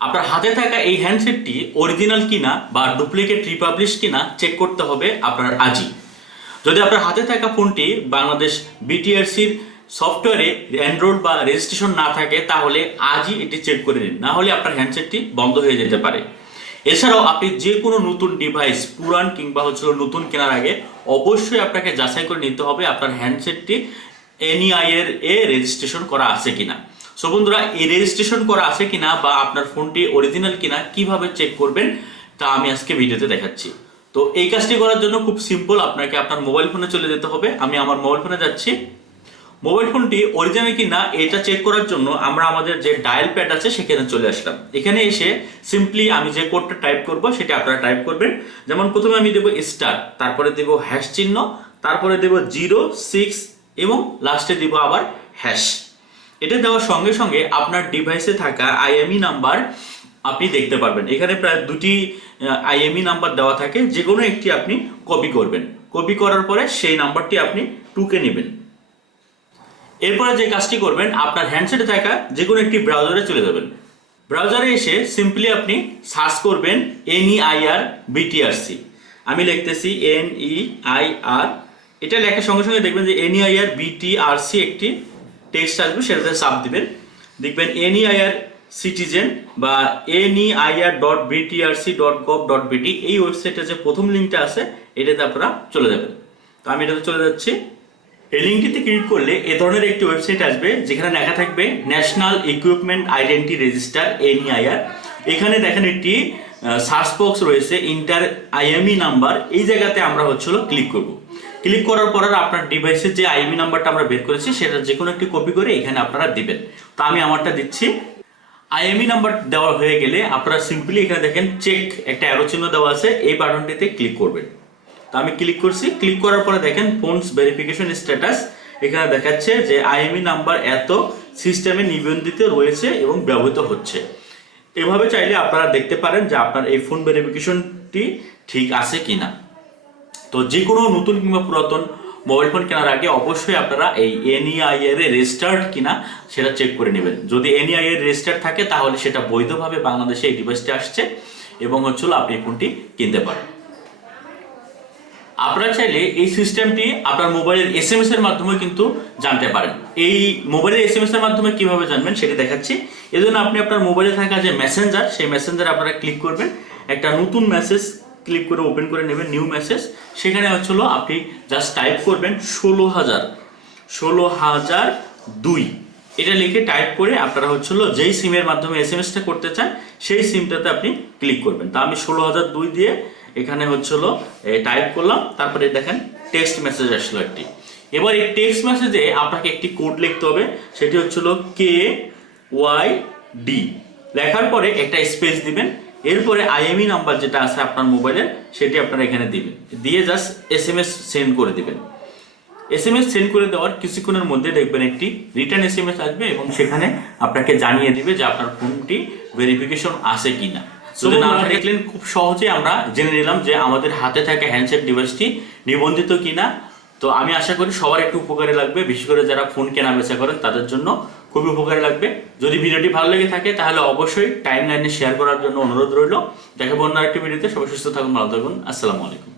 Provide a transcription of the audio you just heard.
আপনার হাতে থাকা এই হ্যান্ডসেটটি অরিজিনাল কিনা বা ডুপ্লিকেট রিপাবলিশ কিনা চেক করতে হবে আপনার আজই। যদি আপনার হাতে থাকা ফোনটি বাংলাদেশ বিটিআরসির সফটওয়্যারে অ্যান্ড্রয়েড বা রেজিস্ট্রেশন না থাকে, তাহলে আজই এটি চেক করে নিন। না হলে আপনার হ্যান্ডসেটটি বন্ধ হয়ে যেতে পারে। এছাড়াও আপনি যে কোনো নতুন ডিভাইস পুরান কিংবা হচ্ছিল নতুন কেনার আগে অবশ্যই আপনাকে যাচাই করে নিতে হবে আপনার হ্যান্ডসেটটি এনইআই এর এ রেজিস্ট্রেশন করা আছে কিনা। সো বন্ধুরা, এই রেজিস্ট্রেশন করা আছে কিনা বা আপনার ফোনটি অরিজিনাল কিনা, কীভাবে চেক করবেন, তা আমি আজকে ভিডিওতে দেখাচ্ছি। তো, এই কাজটি করার জন্য খুব সিম্পল আপনাকে আপনার মোবাইল ফোনে চলে যেতে হবে। আমি আমার মোবাইল ফোনে যাচ্ছি। মোবাইল ফোনটি অরিজিনাল কি না এটা চেক করার জন্য আমরা আমাদের যে ডায়াল প্যাড আছে, সেখানে চলে আসলাম। এখানে এসে সিম্পলি আমি যে কোডটা টাইপ করব, সেটা আপনারা টাইপ করবেন। যেমন, প্রথমে আমি দেবো স্টার তারপরে দেবো হ্যাশ চিহ্ন, তারপরে দেবো জিরো সিক্স এবং লাস্টে দেব আবার হ্যাশ এটা দেওয়ার সঙ্গে সঙ্গে আপনার ডিভাইসে থাকা আইএমই নাম্বার আপনি দেখতে পারবেন। এখানে প্রায় দুটি আইএমই নাম্বার দেওয়া থাকে যে কোনো একটি আপনি কপি করবেন। কপি করার পরে সেই নাম্বারটি আপনি টুকে নেবেন। এরপরে যে কাজটি করবেন, আপনার হ্যান্ডসেটে থাকা যে কোনো একটি ব্রাউজারে চলে যাবেন। ব্রাউজারে এসে সিম্পলি আপনি সার্চ করবেন এনইআইআর বিটিআরসি আমি লিখতেছি এন ই আই আর এটা লেখার সঙ্গে সঙ্গে দেখবেন যে এনইআইআর বিটিআরসি একটি টেক্সট আসবে, সেটাতে চাপ দিবেন। দেখবেন এনইআইআর সিটিজেন বা NEIR dot BTRC dot gov dot BT এই ওয়েবসাইটে যে প্রথম লিঙ্কটা আছে, এটাতে আপনারা চলে যাবেন। তো আমি এটাতে চলে যাচ্ছি। এই লিঙ্কটিতে ক্লিক করলে এ ধরনের একটি ওয়েবসাইট আসবে, যেখানে লেখা থাকবে national equipment identity register NEIR এখানে দেখেন একটি সার্চ বক্স রয়েছে ইন্টার আইএমই নাম্বার এই জায়গাতে আমরা হচ্ছিল ক্লিক করব। ক্লিক করার পর আপনার ডিভাইসের যে আইএমই নাম্বারটা আমরা বের করেছি, সেটা যে কোনো একটি কপি করে এখানে আপনারা দিবেন। তো আমি আমারটা দিচ্ছি। আইএমই নাম্বার দেওয়া হয়ে গেলে আপনারা সিম্পলি এখানে দেখেন চেক একটা অ্যারো চিহ্ন দেওয়া আছে, এই বাটনটিতে ক্লিক করবেন। তো আমি ক্লিক করছি। ক্লিক করার পরে দেখেন ফোনস ভেরিফিকেশন স্ট্যাটাস এখানে দেখাচ্ছে যে আইএমই নাম্বার এত সিস্টেমে নিবন্ধিত রয়েছে এবং ব্যবহৃত হচ্ছে। এভাবে চাইলে আপনারা দেখতে পারেন যে আপনার এই ফোন ভেরিফিকেশনটি ঠিক আছে কিনা। তো যে কোনো নতুন কিংবা পুরাতন মোবাইল ফোন কেনার আগে অবশ্যই আপনারা এই এনইআই এর রেজিস্টার্ড কিনা সেটা চেক করে নেবেন। যদি এনইআই এর রেজিস্টার্ড থাকে, তাহলে সেটা বৈধভাবে বাংলাদেশে এই ডিভাইসটি আসছে এবং হচ্ছিল আপনি এই ফোনটি কিনতে পারেন আপনারা চাইলে এই সিস্টেমটি আপনার মোবাইলের এস এম এস এর মাধ্যমে কিন্তু জানতে পারেন। এই মোবাইলের এস এম এস এর মাধ্যমে কীভাবে জানবেন সেটা দেখাচ্ছি। এজন্য আপনি আপনার মোবাইলে থাকা যে মেসেঞ্জার সেই মেসেঞ্জার আপনারা ক্লিক করবেন। একটা নতুন মেসেজ ক্লিক করে ওপেন করে নেবেন নিউ মেসেজ সেখানে হচ্ছিল আপনি জাস্ট টাইপ করবেন ষোলো হাজার। ষোলো হাজার দুই। এটা লিখে টাইপ করে আপনারা হচ্ছিল যেই সিমের মাধ্যমে এস এম এসটা করতে চান, সেই সিমটাতে আপনি ক্লিক করবেন। তা আমি ষোলো হাজার দুই দিয়ে এখানে হচ্ছিল টাইপ করলাম। তারপরে দেখেন টেক্সট মেসেজ আসলো একটি। এবার এই টেক্সট মেসেজে আপনাকে একটি কোড লিখতে হবে। সেটি হচ্ছিল কে ওয়াই ডি লেখার পরে একটা স্পেস দিবেন। এরপরে আইএমই নাম্বার যেটা আছে আপনার মোবাইলে সেটি আপনারা এখানে দিবেন। দিয়ে just S M S send করে দিবেন। এস এম এস সেন্ড করে দেওয়ার কিছুক্ষণের মধ্যে দেখবেন একটি রিটার্ন এস এম এস আসবে এবং সেখানে আপনাকে জানিয়ে দিবে যে আপনার ফোনটি ভেরিফিকেশন আছে কিনা। যদি না দেখলেন খুব সহজে আমরা জেনে নিলাম যে আমাদের হাতে থাকা হ্যান্ডসেট ডিভাইসটি নিবন্ধিত কিনা। তো আমি আশা করি সবার একটু উপকারে লাগবে। বিশেষ করে যারা ফোন কেনা বেচা করেন তাদের জন্য খুবই উপকার লাগবে। যদি ভিডিওটি ভালো লেগে থাকে, তাহলে অবশ্যই টাইম লাইনে শেয়ার করার জন্য অনুরোধ রইল। দেখাবো অন্য একটি ভিডিওতে সবাই সুস্থ থাকুন, ভালো থাকুন। আসসালামু আলাইকুম।